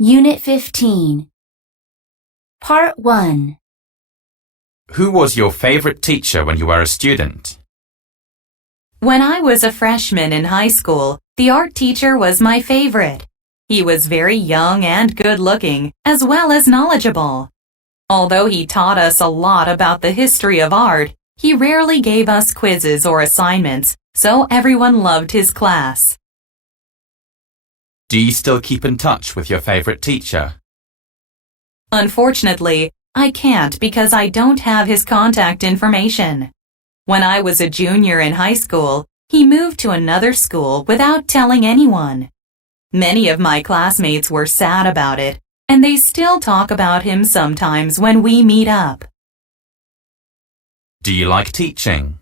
Unit 15. Part 1. Who was your favorite teacher when you were a student? When I was a freshman in high school, the art teacher was my favorite. He was very young and good-looking, as well as knowledgeable. Although he taught us a lot about the history of art, he rarely gave us quizzes or assignments, so everyone loved his class. Do you still keep in touch with your favorite teacher? Unfortunately, I can't because I don't have his contact information. When I was a junior in high school, he moved to another school without telling anyone. Many of my classmates were sad about it, and they still talk about him sometimes when we meet up. Do you like teaching?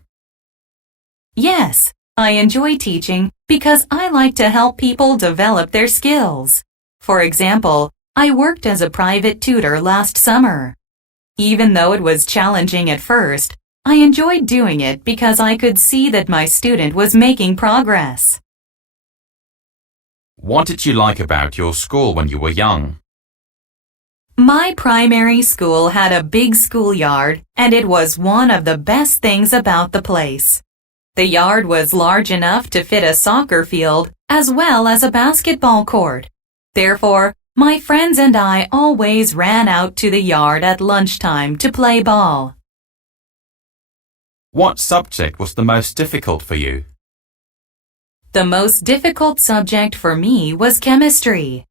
Yes, I enjoy teaching because I like to help people develop their skills. For example, I worked as a private tutor last summer. Even though it was challenging at first, I enjoyed doing it because I could see that my student was making progress. What did you like about your school when you were young? My primary school had a big schoolyard, and it was one of the best things about the place. The yard was large enough to fit a soccer field as well as a basketball court. Therefore, my friends and I always ran out to the yard at lunchtime to play ball. What subject was the most difficult for you? The most difficult subject for me was chemistry.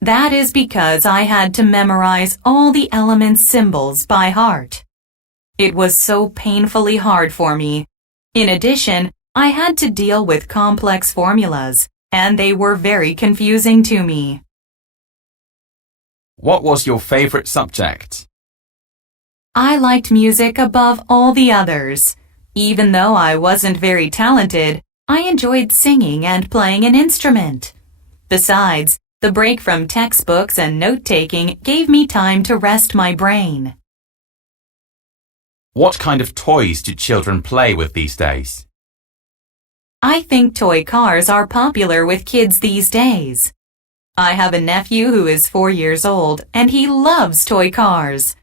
That is because I had to memorize all the element symbols by heart. It was so painfully hard for me. In addition, I had to deal with complex formulas, and they were very confusing to me. What was your favorite subject? I liked music above all the others. Even though I wasn't very talented, I enjoyed singing and playing an instrument. Besides, the break from textbooks and note-taking gave me time to rest my brain. What kind of toys do children play with these days? I think toy cars are popular with kids these days. I have a nephew who is 4 years old, and he loves toy cars.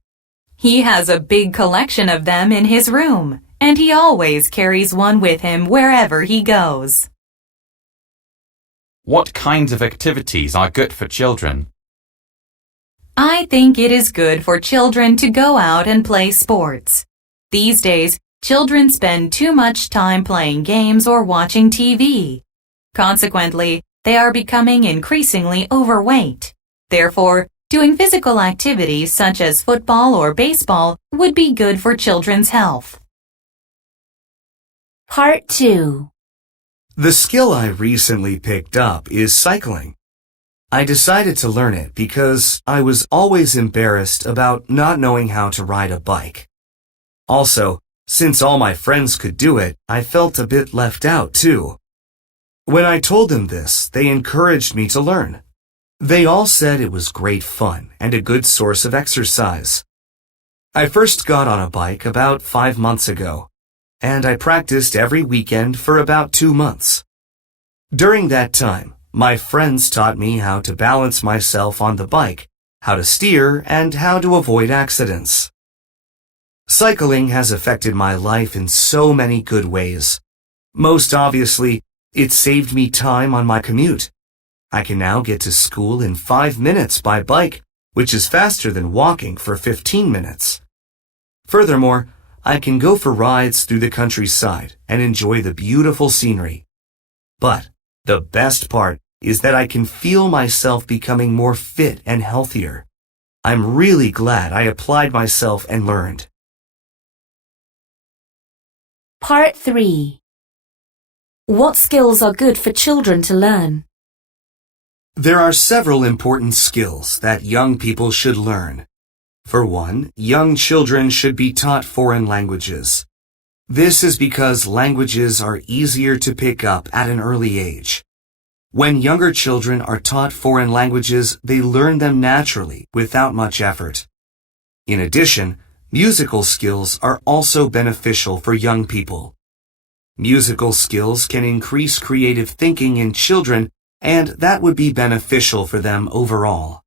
He has a big collection of them in his room, and he always carries one with him wherever he goes. What kinds of activities are good for children? I think it is good for children to go out and play sports. These days, children spend too much time playing games or watching TV. Consequently, they are becoming increasingly overweight. Therefore, doing physical activities such as football or baseball would be good for children's health. Part 2. The skill I recently picked up is cycling. I decided to learn it because I was always embarrassed about not knowing how to ride a bike. Also, since all my friends could do it, I felt a bit left out too. When I told them this, they encouraged me to learn. They all said it was great fun and a good source of exercise. I first got on a bike about 5 months ago, and I practiced every weekend for about 2 months. During that time, my friends taught me how to balance myself on the bike, how to steer, and how to avoid accidents. Cycling has affected my life in so many good ways. Most obviously, it saved me time on my commute. I can now get to school in 5 minutes by bike, which is faster than walking for 15 minutes. Furthermore, I can go for rides through the countryside and enjoy the beautiful scenery. But the best part is that I can feel myself becoming more fit and healthier. I'm really glad I applied myself and learned. Part 3. What skills are good for children to learn? There are several important skills that young people should learn. For one, young children should be taught foreign languages. This is because languages are easier to pick up at an early age. When younger children are taught foreign languages, they learn them naturally without much effort. In addition, musical skills are also beneficial for young people. Musical skills can increase creative thinking in children and that would be beneficial for them overall.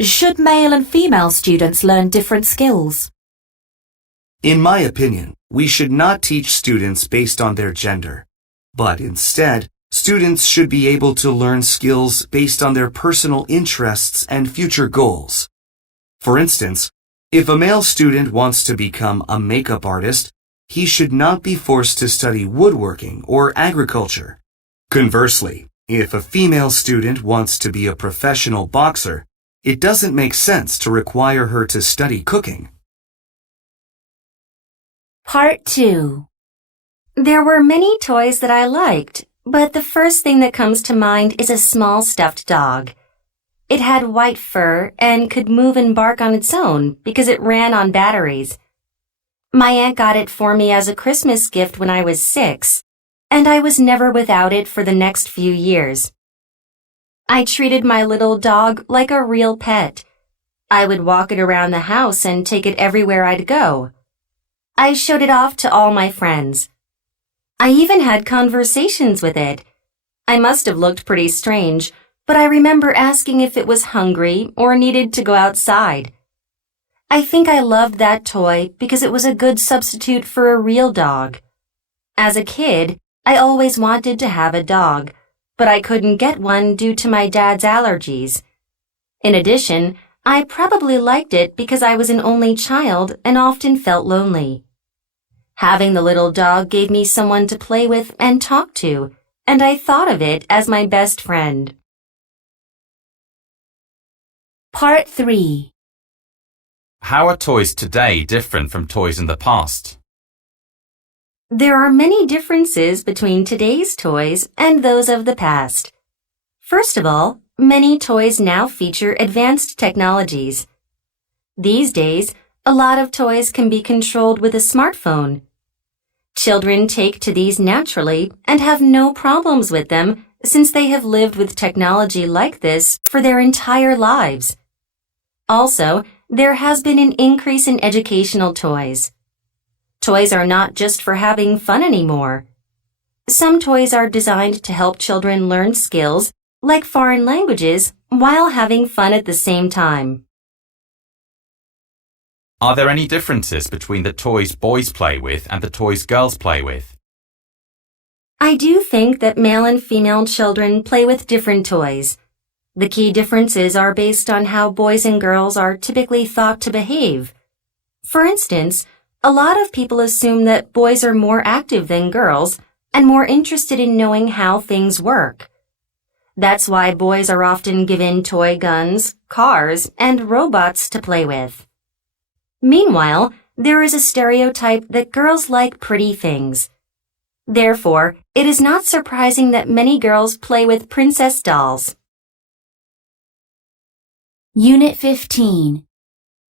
Should male and female students learn different skills? In my opinion, we should not teach students based on their gender, but instead, students should be able to learn skills based on their personal interests and future goals. For instance, if a male student wants to become a makeup artist, he should not be forced to study woodworking or agriculture. Conversely, if a female student wants to be a professional boxer, it doesn't make sense to require her to study cooking. Part 2. There were many toys that I liked, but the first thing that comes to mind is a small stuffed dog. It had white fur and could move and bark on its own because it ran on batteries. My aunt got it for me as a Christmas gift when I was 6, and I was never without it for the next few years. I treated my little dog like a real pet. I would walk it around the house and take it everywhere I'd go. I showed it off to all my friends. I even had conversations with it. I must have looked pretty strange, but I remember asking if it was hungry or needed to go outside. I think I loved that toy because it was a good substitute for a real dog. As a kid, I always wanted to have a dog, but I couldn't get one due to my dad's allergies. In addition, I probably liked it because I was an only child and often felt lonely. Having the little dog gave me someone to play with and talk to, and I thought of it as my best friend. Part 3. How are toys today different from toys in the past? There are many differences between today's toys and those of the past. First of all, many toys now feature advanced technologies. These days, a lot of toys can be controlled with a smartphone. Children take to these naturally and have no problems with them since they have lived with technology like this for their entire lives. Also, there has been an increase in educational toys. Toys are not just for having fun anymore. Some toys are designed to help children learn skills, like foreign languages, while having fun at the same time. Are there any differences between the toys boys play with and the toys girls play with? I do think that male and female children play with different toys. The key differences are based on how boys and girls are typically thought to behave. For instance, a lot of people assume that boys are more active than girls and more interested in knowing how things work. That's why boys are often given toy guns, cars, and robots to play with. Meanwhile, there is a stereotype that girls like pretty things. Therefore, it is not surprising that many girls play with princess dolls. Unit 15.